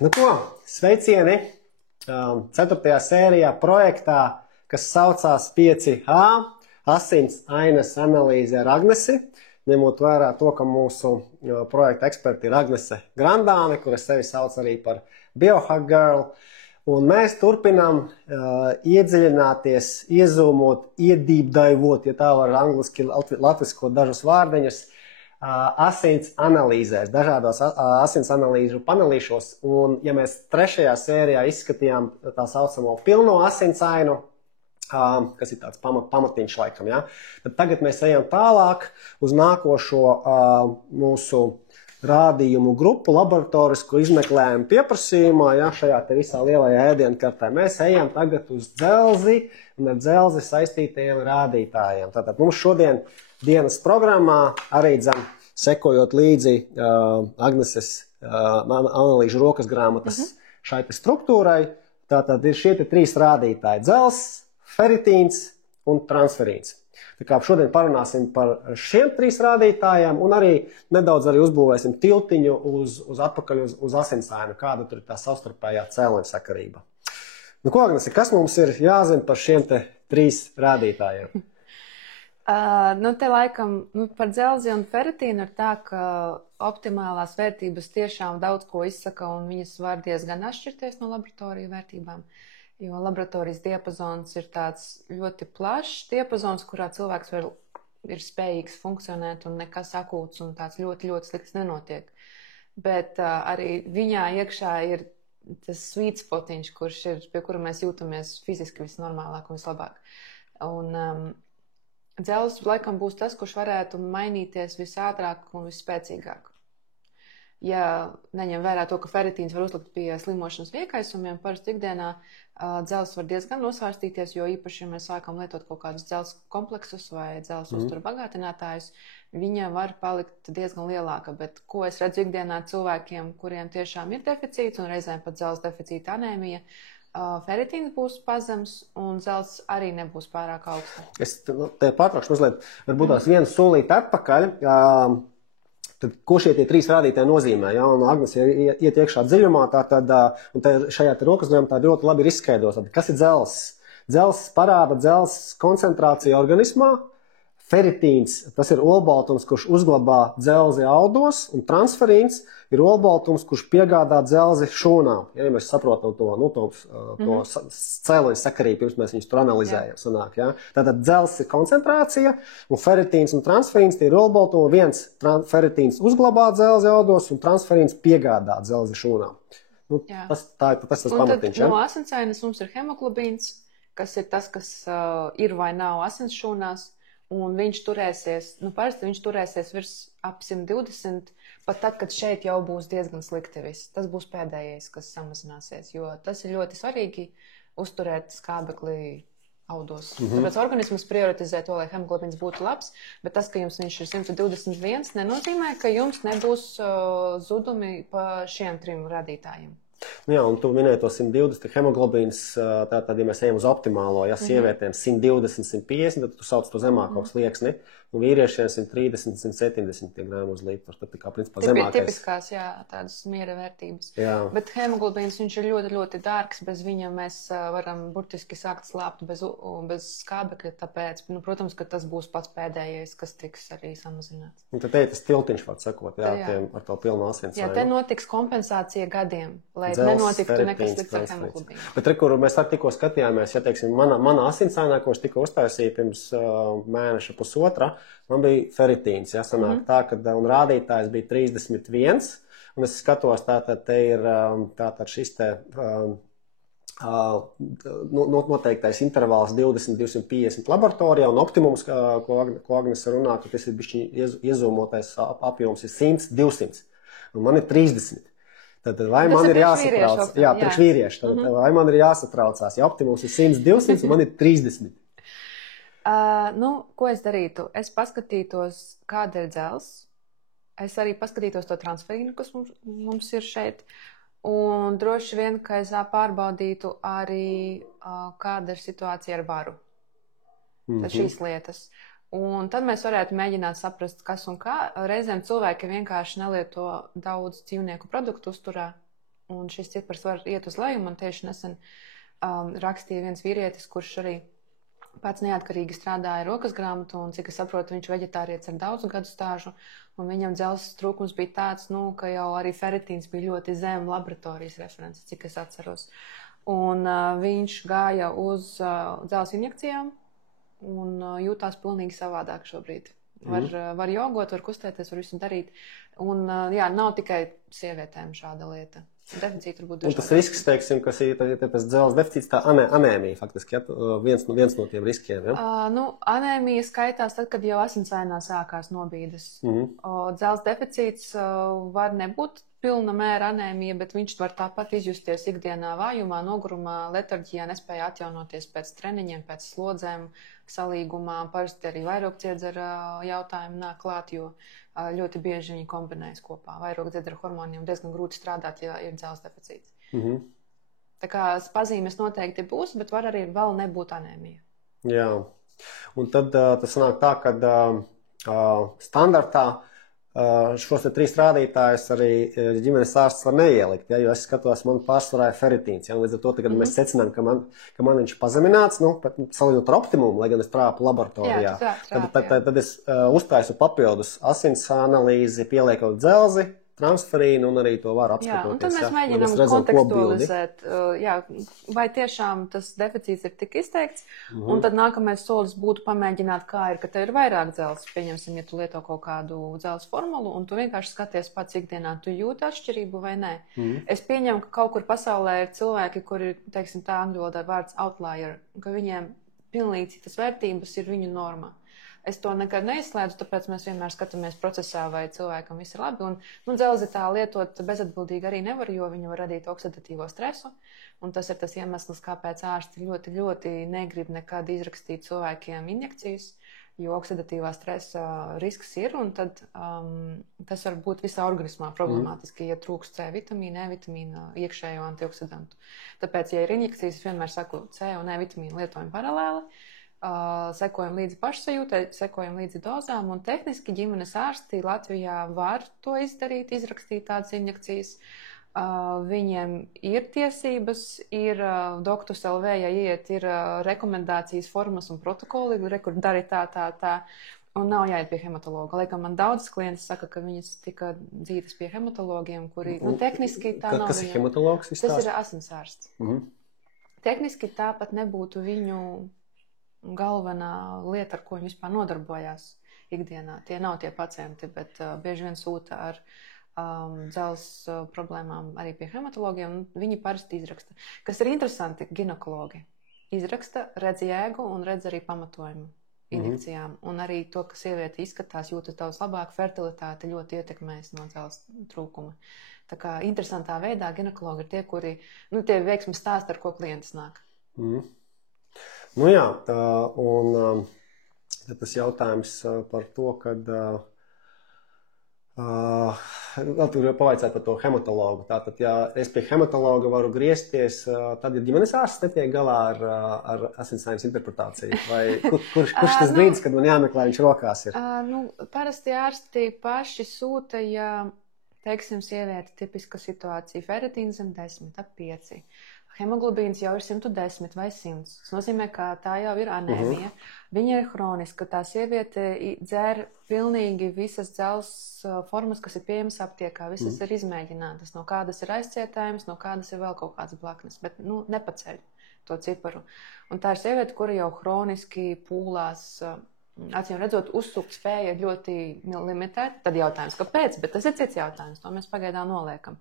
Nu ko, sveicieni 4. sērijā projektā, kas saucās 5A asins ainas analīze ar Agnesi, ņemot vērā to, ka mūsu projekta eksperti ir Agnese Grandāne, kura sevi sauc arī par Biohack Girl. Un mēs turpinām iedziļināties, iezūmot, iedīpdaivot, ja tā var angliski latviskot dažus vārdiņus, asins analīzēs, dažādos asins analīžu panelīšos. Un ja mēs 3. sērijā izskatījām tā saucamo pilno asinsainu, kas ir tāds pamatiņš laikam, ja? Tad tagad mēs ejam tālāk uz nākošo mūsu rādījumu grupu laboratorisku izmeklējumu pieprasījumā, ja, šajā te visā lielajā ēdienkartē. Mēs ejam tagad uz dzelzi un ar dzelzi saistītajiem rādītājiem. Tātad mums šodien dienas programmā arī sekojot līdzi Agneses analīžu rokas grāmatas šai te struktūrai. Tātad ir šie te 3 rādītāji – dzels, feritīns un transferīns. Tā kā šodien parunāsim par šiem 3 rādītājiem un arī nedaudz arī uzbūvēsim tiltiņu atpakaļ uz asinsainu, kāda tur ir tā savstarpējā cēloņa sakarība. Nu ko, Agnese, kas mums ir jāzina par šiem te 3 rādītājiem? Te laikam par dzelzi un feritīnu ir tā, ka optimālās vērtības tiešām daudz ko izsaka un viņas var diezgan atšķirties no laboratoriju vērtībām. Jo laboratorijas diapazons ir tāds ļoti plašs diapazons, kurā cilvēks ir spējīgs funkcionēt un nekas akūts un tāds ļoti, ļoti slikts nenotiek. Bet arī viņā iekšā ir tas sweet spotiņš, pie kura mēs jūtamies fiziski visnormālāk un vislabāk. Un dzels laikam būs tas, kurš varētu mainīties visātrāk un visspēcīgāk. Ja neņem vērā to, ka feritīns var uzlikt pie slimošanas viekaisumiem, parasti ikdienā dzels var diezgan nosvārstīties, jo īpaši, ja mēs sākam lietot kaut kādus dzels kompleksus vai dzels uzturu bagātinātājus, viņa var palikt diezgan lielāka. Bet ko es redzu ikdienā cilvēkiem, kuriem tiešām ir deficīts un reizēm pat dzels deficīta anēmija, feritīns būs pazems un dzels arī nebūs pārāk augsta. Es te pārtraukšu mazliet, varbūt tās vienu solīti atpakaļ. Tad, ko šie tie 3 rādītāji nozīmē? Ja? Un Agnes iet iekšā dziļumā, un šajā te rokas grāmatā ļoti labi ir izskaidros. Kas ir dzels? Dzels parāda dzels koncentrāciju organismā. Feritīns, tas ir olbaltums, kurš uzglabā dzelzi audos, un transferīns ir olbaltums, kurš piegādā dzelzi šūnām. Ja mēs saprotam to cēloņa sakarību, pirms mēs viņus tur analizējam. Sanāk, ja? Tātad dzels ir koncentrācija, un feritīns un transferīns tie ir olbaltumi. Viens feritīns uzglabā dzelzi audos, un transferīns piegādā dzelzi šūnām. Tas pamatiņš. No asinsainas mums ir hemoglobīns, kas ir tas, kas ir vai nav asins šūnās. Un viņš turēsies, parasti viņš turēsies virs ap 120, pat tad, kad šeit jau būs diezgan slikti viss. Tas būs pēdējais, kas samazināsies, jo tas ir ļoti svarīgi uzturēt skābekli audos. Tāpēc organisms prioritizē to, lai hemoglobins būtu labs, bet tas, ka jums viņš ir 121, nenozīmē, ka jums nebūs zudumi pa šiem 3 rādītājiem. Jā, un tu minēji to 120, hemoglobīns, tātad, ja mēs ejam uz optimālo, ja sievietēm 120, 150, tad tu sauc to zemāko slieksni, un vīriešiem 130, 170 grāmu uz litru. Tad kā principā zemākais. Tipiskās, jā, tādas miera vērtības. Jā. Bet hemoglobīns, viņš ir ļoti, ļoti dārgs, bez viņa mēs varam burtiski sākt slāpt bez skābekļa, tāpēc, protams, ka tas būs pats pēdējais, kas tiks arī samazināts. Un tad te ir tas tiltiņš, var sakot, jā. Ar to pilnu asinsainu. Jā, te notiks kompensācija gadiem, lai nenotiktu nekas slikts ar hemoglobīnu. Bet kur mēs tikko skatījāmies, ja teiksim, mana asinsainā, ko es tikko uztaisīju pirms mēneša pusotra, man bija feritīns, ja sanāk tā, kad un rādītājs bija 31, un es skatos, tātad te ir tātad šis te noteiktais intervāls 20-250 laboratorijā, un optimums, ko Agnes runā, ka tas ir bišķi iezūmotais apjoms ir 100-200, un man ir 30. Tad vai man ir jāsatrauc? Jā, priekš vīrieši. Vai man ir jāsatraucās? Ja optimums ir 100-200, un man ir 30. Ko es darītu? Es paskatītos, kāda ir dzels. Es arī paskatītos to transferīnu, kas mums ir šeit. Un droši vien, ka es pārbaudītu arī, kāda ir situācija ar varu. Tad šīs lietas. Un tad mēs varētu mēģināt saprast, kas un kā. Reizēm cilvēki vienkārši nelieto daudz dzīvnieku produktu uzturā. un šis cipars var iet uz leju. Man tieši nesen rakstīja viens vīrietis, kurš arī pats neatkarīgi strādāja rokas grāmatu, un cik es saprotu, viņš veģetārietis ar daudzu gadu stāžu, un viņam dzelzs trūkums bija tāds, ka jau arī feritīns bija ļoti zem laboratorijas references, cik es atceros. Un viņš gāja uz dzelzs injekcijām un jūtās pilnīgi savādāk šobrīd. Var jogot, var kustēties, var visu darīt. Un jā, nav tikai sievietēm šāda lieta. Deficīti varbūt un tas risks, teiksim, kas ir tas dzelzs deficīts, tā anēmija faktiski, viens no tiem riskiem, ja? Anēmija skaitās tad, kad jau asinsvainā sākās nobīdes. Dzelzs deficīts var nebūt pilna mēra anēmija, bet viņš var tāpat izjusties ikdienā vājumā, nogurumā, letarģijā, nespēja atjaunoties pēc treniņiem, pēc slodzēm, salīgumā. Parasti arī vairogdziedzera jautājumi nāk klāt, jo ļoti bieži viņi kombinējas kopā. Vairogdziedzera hormoniem diezgan grūti strādāt, ja ir dzelzs deficīts. Tā kā pazīmes noteikti būs, bet var arī vēl nebūt anēmija. Jā, un tad tas sanāk tā, ka standartā šos te 3 rādītājus arī ģimenes ārsts var neielikt, ja, jo es skatos, man pārsvarā ir feritīns, ja, un līdz ar to tagad mēs secinām, ka man viņš pazemināts, salīdzinot ar optimumu, lai gan es trāpu laboratorijā. Tad es uztaisu papildus asins analīzi, pieliekot dzelzi, transferīnu un arī to var apskatoties. Jā, un tad mēs mēģinām kontekstualizēt, vai tiešām tas deficīts ir tik izteikts, un tad nākamais solis būtu pamēģināt, kā ir, ka tev ir vairāk dzelzs. Pieņemsim, ja tu lieto kaut kādu dzelzs formulu, un tu vienkārši skaties pats ikdienā, tu jūti atšķirību vai nē. Es pieņemu, ka kaut kur pasaulē ir cilvēki, kuri, teiksim, tā angļu valodā vārds outlier, ka viņiem pilnīgi citas vērtības ir viņu norma. Es to nekad neizslēdzu, tāpēc mēs vienmēr skatāmies procesā, vai cilvēkam viss ir labi. Un dzelzi tā lietot bezatbildīgi arī nevar, jo viņa var radīt oksidatīvo stresu. Un tas ir tas iemesls, kāpēc ārsti ļoti, ļoti negrib nekad izrakstīt cilvēkiem injekcijas, jo oksidatīvā stresa risks ir, un tad tas var būt visā organismā problemātiski, ja trūkst C vitamīna, E vitamīna, iekšējo antioksidantu. Tāpēc, ja ir injekcijas, es vienmēr saku, C un E vitamīnu lietojam paralēli. Sekojam līdzi pašsajūtai, sekojam līdzi dozām, un tehniski ģimenes ārsti Latvijā var to izdarīt, izrakstīt tādas injekcijas. Viņiem ir tiesības, ir Doktus LV, ja iet, ir rekomendācijas formas un protokoli, kur dari tā, un nav jāiet pie hematologa. Laikam man daudz klienti saka, ka viņas tika dzītas pie hematologiem, kuri, tehniski tā nav. Kas ir hematologs? Tas ir asinsārsts. Tehniski tāpat nebūtu viņu galvenā lieta, ar ko viņi vispār nodarbojās ikdienā. Tie nav tie pacienti, bet bieži vien sūta ar dzelzs problēmām arī pie hematologiem, un viņi parasti izraksta. Kas ir interesanti, ginekologi izraksta, redz jēgu un redz arī pamatojumu injekcijām, un arī to, ka sieviete izskatās, jūtas daudz labāk, fertilitāte ļoti ietekmēs no dzelzs trūkuma. Tā kā interesantā veidā ginekologi ir tie, kuri, tie veiksmes stāsti, ar ko klientis nāk. Jā, un tas jautājums par to, kad vēl tur pavaicāt par to hematologu. Tātad, ja es pie hematologa varu griezties, tad ir ģimenes ārsts netiek galā ar asinsaimes interpretāciju? Vai kurš tas brīdis, kad man jāmeklē, viņš rokās ir? Parasti ārsti paši sūta, ja, teiksim, sieviete tipiska situācija, feritīns zem 10, ap 5. Hemoglobīns jau ir 110 vai 100. Tas nozīmē, ka tā jau ir anēmija. Viņa ir hroniska. Tā sieviete dzer pilnīgi visas dzelzs formas, kas ir pieejamas aptiekā. Visas ir izmēģinātas. No kādas ir aizcietājums, no kādas ir vēl kaut kādas blaknes. Bet nepaceļ to ciparu. Un tā ir sieviete, kura jau hroniski pūlās, acīm redzot, uzsukt spēja ļoti limitēta. Tad jautājums, kāpēc? Bet tas ir cits jautājums. To mēs pagaidām noliekam.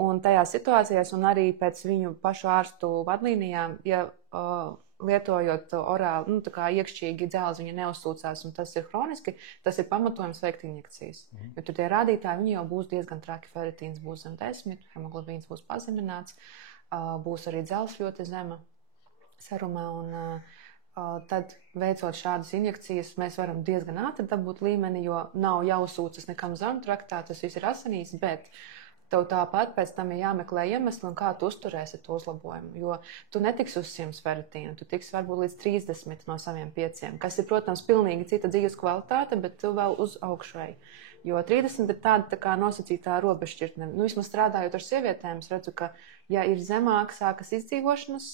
Un tajās situācijās, un arī pēc viņu pašu ārstu vadlīnijām, ja lietojot orāli, tā kā iekšķīgi dzelzi, viņa neuzsūcās, un tas ir hroniski, tas ir pamatojums veikt injekcijas. Jo tur tie rādītāji, viņi jau būs diezgan traki, feritīns būs zem 10, hemoglobīns būs pazemināts, būs arī dzelzs ļoti zema serumā, un tad veicot šādas injekcijas, mēs varam diezgan ātri dabūt līmeni, jo nav jāuzsūcas nekam zarnu traktā, tas viss ir asinīs, bet tev tāpat pēc tam ir jāmeklē iemesli, un kā tu uzturēsi to uzlabojumu. Jo tu netiksi uz 100 feritīnu, tu tiksi varbūt līdz 30 no saviem 5, kas ir, protams, pilnīgi cita dzīves kvalitāte, bet tu vēl uz augšu ej. Jo 30 ir tāda tā kā nosacītā robežšķirtne. Nu, vismaz strādājot ar sievietēm, es redzu, ka, ja ir zemāk sākas izdzīvošanas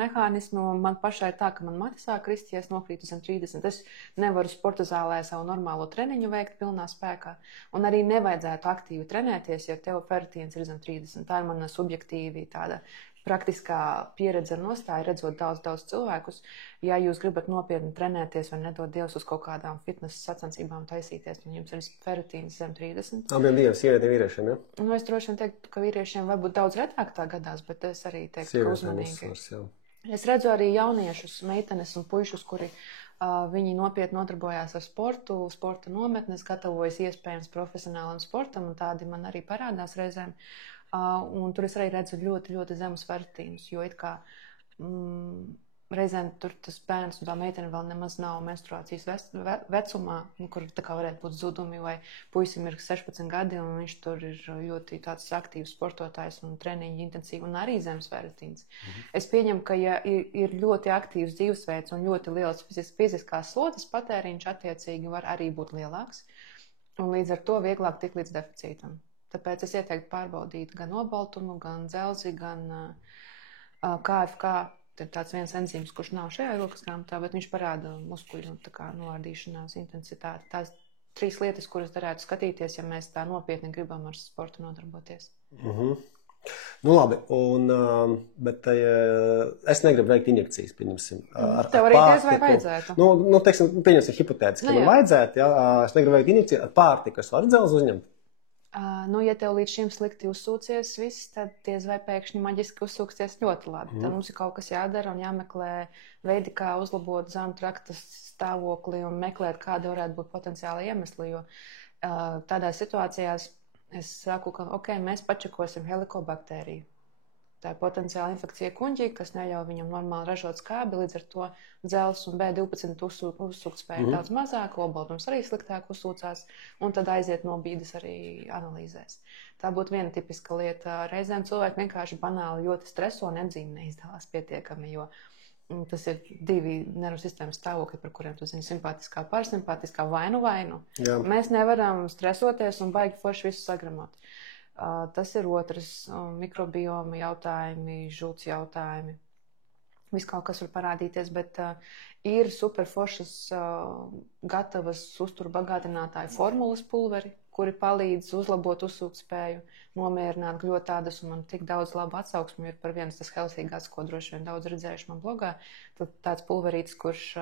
mehānismi, man pašai ir tā, ka man mati sāk krist, ja es nokrītu zem 30. Es nevaru sporta zālē savu normālo treniņu veikt pilnā spēkā. Un arī nevajadzētu aktīvi trenēties, ja tev ferritīns ir zem 30. Tā ir mana subjektīvi tāda praktiskā pieredze ar nostāju, redzot daudz cilvēkus. Ja jūs gribat nopietni trenēties vai nedod Dievs uz kaut kādām fitnesa sacensībām taisīties, un jums ir ferritīns zem 30. Abiem diviem sievietēm vīriešiem, ja? Nu, es droši vien teiktu, ka vīriešiem varbūt daudz retāk tā gadās, bet es arī teiktu, ka uzmanīgi. Es redzu arī jauniešus, meitenes un puišus, kuri viņi nopietni nodarbojās ar sportu, sporta nometnes, gatavojas iespējams profesionālam sportam, un tādi man arī parādās reizēm. Un tur es arī redzu ļoti, ļoti zemus ferritīnus, jo it kā reizēm tur tas bērns un tā meitene vēl nemaz nav menstruācijas vecumā, kur tā kā varētu būt zudumi, vai puisim ir 16 gadi, un viņš tur ir ļoti tāds aktīvs sportotājs un treniņi intensīvi, un arī zemes ferritīns. Es pieņemu, ka ja ir ļoti aktīvs dzīvesveids un ļoti liels fiziskās slotas patēriņš, attiecīgi var arī būt lielāks, un līdz ar to vieglāk tikt līdz deficītam. Tāpēc es ieteiktu pārbaudīt gan obaltumu, gan dzelzi, gan KFK. Ir tāds viens enzīms, kurš nav šajā rokas grāmatā, bet viņš parāda muskuļu noārdīšanās intensitāti. Tās 3 lietas, kuras darētu skatīties, ja mēs tā nopietni gribam ar sportu nodarboties. Nu labi, bet es negribu veikt injekcijas, pieņemsim. Tev arī diez vai vajadzētu? Nu, teiksim, pieņemsim hipotētiski, ka man vajadzētu, ja, es negribu veikt injekciju ar pārtiku, es varu dzelzi uzņemt? Nu, ja tev līdz šim slikti uzsūcies viss, tad diez vai pēkšņi maģiski uzsūksies ļoti labi. Tad mums ir kaut kas jādara un jāmeklē veidi, kā uzlabot zemu trakta stāvokli un meklēt, kāda varētu būt potenciāli iemesli, jo tādās situācijās es saku, ka mēs pačakosim helikobaktēriju. Tā ir potenciāla infekcija kuņģī, kas neļauj viņam normāli ražot skābi, līdz ar to dzelzs un B12 uzsūkt spēja daudz mazāk, obaltums arī sliktāk uzsūcās, un tad aiziet no bīdas arī analīzēs. Tā būtu viena tipiska lieta. Reizēm cilvēki vienkārši banāli ļoti streso, nedzīme neizdalās pietiekami, jo tas ir 2 nervu sistēmas stāvokļi, par kuriem tu zini, simpātiskā, parasimpātiskā, vainu. Jā. Mēs nevaram stresoties un baigi forši visu sagramot. Tas ir otrs mikrobioma jautājumi, žults jautājumi. Viss kaut kas var parādīties, bet ir superforšas gatavas uzturu bagātinātāju formulas pulveri, kuri palīdz uzlabot uzsūktspēju, nomierināt gļotādas, un man tik daudz labu atsauksmi ir par vienas tas helsīgās, ko droši vien daudz redzējuši man blogā. Tad tāds pulverītis, kurš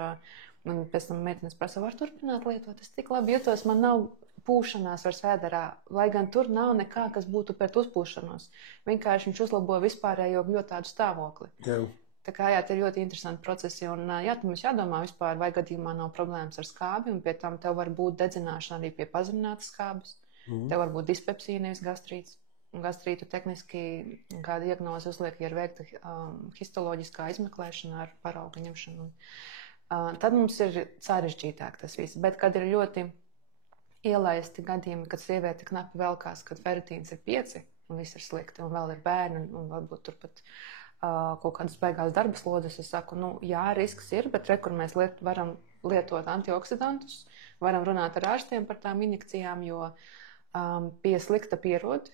man pēc tam meitenes prasa, var turpināt lietot, es tik labi jūtos, man nav pūšanās vairs vēderā, lai gan tur nav nekā, kas būtu pret uzpūšanos. Vienkārši viņš uzlabo vispārējo gļotādu stāvokli. Jā. Tā kā tie ir ļoti interesanti procesi, un tam mums jādomā vispār, vai gadījumā nav problēmas ar skābi, un pie tam tev var būt dedzināšana arī pie pazeminātas skābes. Tev var būt dispepsija, nevis gastrīts. Un gastrītu tehniski kā diagnoze uzliek, ja ir veikta histoloģiskā izmeklēšana ar parauga ņemšanu. Tad mums ir sarežģītāk tas viss, bet kad ir ļoti ielaisti gadījumi, kad sieviete knapi velkās, kad ferritīns ir 5 un viss ir slikti, un vēl ir bērni, un varbūt turpat kaut kādas beigās darba slodzes, es saku, jā, risks ir, bet kur mēs varam lietot antioksidantus, varam runāt ar ārstiem par tām injekcijām, jo pie slikta pierod,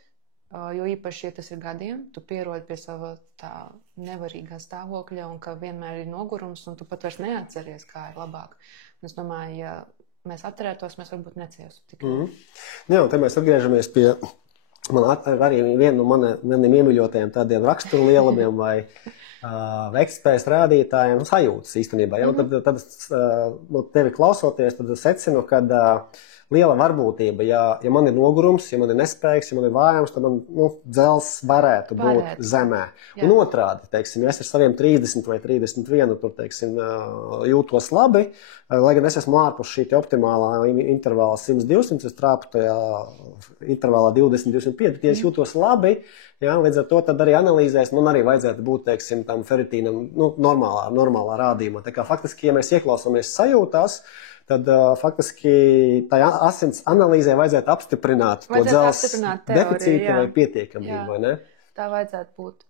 jo īpaši, ja tas ir gadiem, tu pierodi pie sava tā nevarīgā stāvokļa, un ka vienmēr ir nogurums, un tu pat vairs neatceries, kā ir labāk. Un es domāju, ja mēs atcerētos, mēs varbūt neciestu tik. Jā, un te mēs atgriežamies pie arī viena no maniem iemīļotajiem tādiem raksturlielumiem vai veiktspējas rādītājiem sajūtas īstenībā. Ja? Un tad tevi klausoties, tad secinu, kad liela varbūtība, ja man ir nogurums, ja man ir nespēks, ja man ir vājums, tad man dzelzs varētu būt zemē. Jā. Un otrādi, teiksim, ja es ar saviem 30 vai 31, tur, teiksim, jūtos labi, lai gan es esmu ārpus šī optimālā intervāla 100-200, es trāpu tajā intervālā 20-25, ja es jūtos labi, jā, līdz ar to tad arī analīzēs, man arī vajadzētu būt, teiksim, tam ferritīnam normālā rādījumā. Tā kā faktiski, ja mēs ieklausāmies sajūtās, tad faktiski tā asins analīzē vajadzētu apstiprināt to dzelzs deficītu vai pietiekamību, vai ne? Tā vajadzētu būt.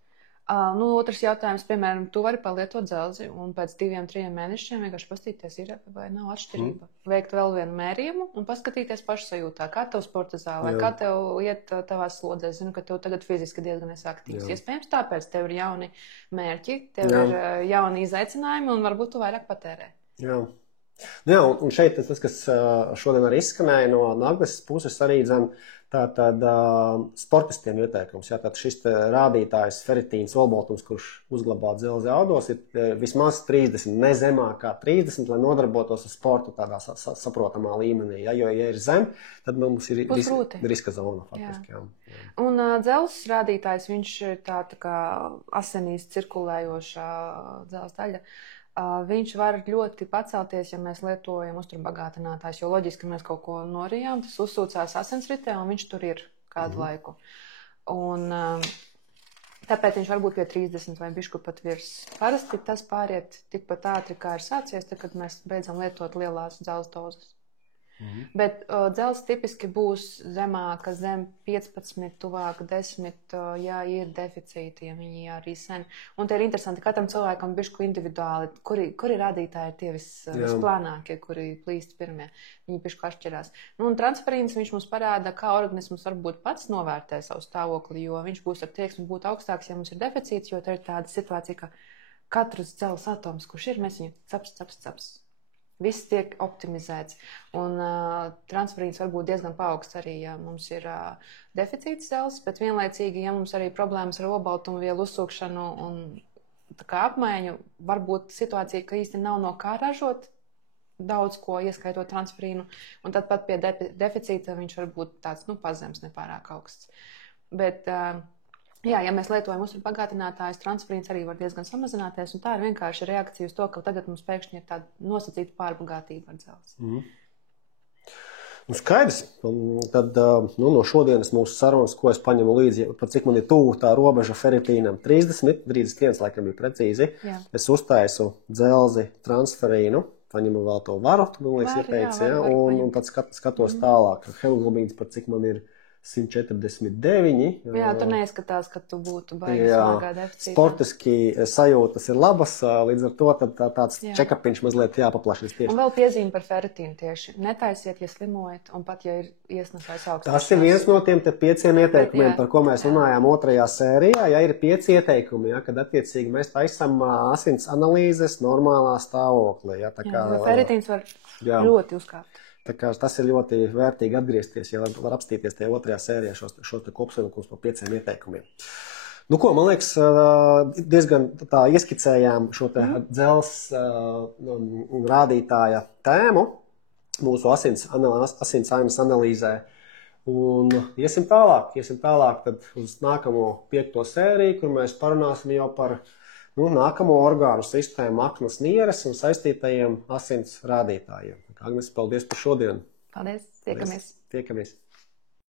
Otrs jautājums, piemēram, tu vari palietot dzelzi un pēc 2-3 mēnešiem vienkārši paskatīties, ir vai nav atšķirība. Veikt vēl vienu mērījumu un paskatīties pašsajūtā, kā tev sporta zālē, kā tev iet tavās slodzēs. Zinu, ka tev tagad fiziski diezgan esi aktīvs. Iespējams, tāpēc tev ir jauni mērķi, tev ir jauni izaicinājumi un varbūt tu vairāk patērē. Jā. Un šeit tas, kas šodien arī izskanēja no Agnes puses, arī tātad sportistiem ieteikums. Tātad šis rādītājs feritīns olbaltums, kurš uzglabā dzelzi audos, ir vismaz 30, ne zemāk kā 30, lai nodarbotos ar sportu tādā saprotamā līmenī. Jo, ja ir zem, tad mums ir riska zona faktiski. Jā. Un dzelzs rādītājs, viņš ir tā kā asinīs cirkulējošā dzelzs daļa. Viņš var ļoti pacelties, ja mēs lietojam uzturbagātinātājs, jo loģiski mēs kaut ko norijām, tas uzsūcās asinsritē un viņš tur ir kādu laiku. Un tāpēc viņš var būt pie 30 vai bišku pat virs. Parasti tas pāriet tikpat ātri, kā ir sācies, tad, kad mēs beidzam lietot lielās dzelzs dozes. Bet dzelzs tipiski būs zemāka zem 15, tuvāk 10, ja ir deficīti, ja viņi arī sen. Un te ir interesanti, katram cilvēkam bišku individuāli, kuri rādītāji ir tie visplānākie, kuri plīst pirmie. Viņi bišku atšķirās. Un transferīns viņš mums parāda, kā organisms varbūt pats novērtē savu stāvokli, jo viņš būs ar tieksmi būt augstāks, ja mums ir deficīts, jo te ir tāda situācija, ka katrs dzelzs atoms, kurš ir, mēs viņu caps. Viss tiek optimizēts. Un transferīns var būt diezgan paaugsts arī, ja mums ir deficīts dzelzs, bet vienlaicīgi, ja mums arī problēmas ar olbaltumvielu uzsūkšanu un tā kā apmaiņu, var būt situācija, ka īsti nav no kā ražot daudz ko, ieskaitot transferīnu, un tad pat pie deficīta viņš var būt tāds, pazems, nepārāk augsts. Bet ja mēs lietojam uzturbagātinātājus, transferīns arī var diezgan samazināties, un tā ir vienkārši reakcija uz to, ka tagad mums pēkšņi ir tāda nosacīta pārbagātība ar dzelzi. Skaidrs. Tad no šodienas mūsu sarunas, ko es paņemu līdzi, par cik man ir tuvu tā robeža feritīnam 30, 31 laikam ir precīzi. Jā. Es uztaisu dzelzi transferīnu, paņemu vēl to varu, tu man liekas ieteici, un tad skatos tālāk. Hemoglobīns par cik man ir 149. Jā, tur neizskatās, ka tu būtu baigi smagā deficītā. Sportiski sajūtas ir labas, līdz ar to tāds čekapiņš mazliet jāpaplašas tieši. Un vēl piezīme par feritīnu tieši. Netaisiet, ja slimojat, un pat, ja ir iesnesājis augsts. Tas ir viens no tiem 5 ieteikumiem, par ko mēs runājām 2. sērijā. Ja ir 5 ieteikumi, kad attiecīgi mēs taisam asins analīzes normālā stāvoklī. Feritīns var ļoti uzkāpt. Tā kā tas ir ļoti vērtīgi atgriezties, ja var apstīties tajā 2. sērijā šos kopsavilkumus par 5 ieteikumiem. Man liekas, diezgan tā ieskicējām šo te dzelzs rādītāja tēmu mūsu asins ainas analīzē. Un iesim tālāk tad uz nākamo 5. sēriju, kur mēs parunāsim jau par nākamo orgānu sistēmu aknas nieres un saistītajiem asins rādītājiem. Agnes, paldies par šodienu. Paldies, tiekamies.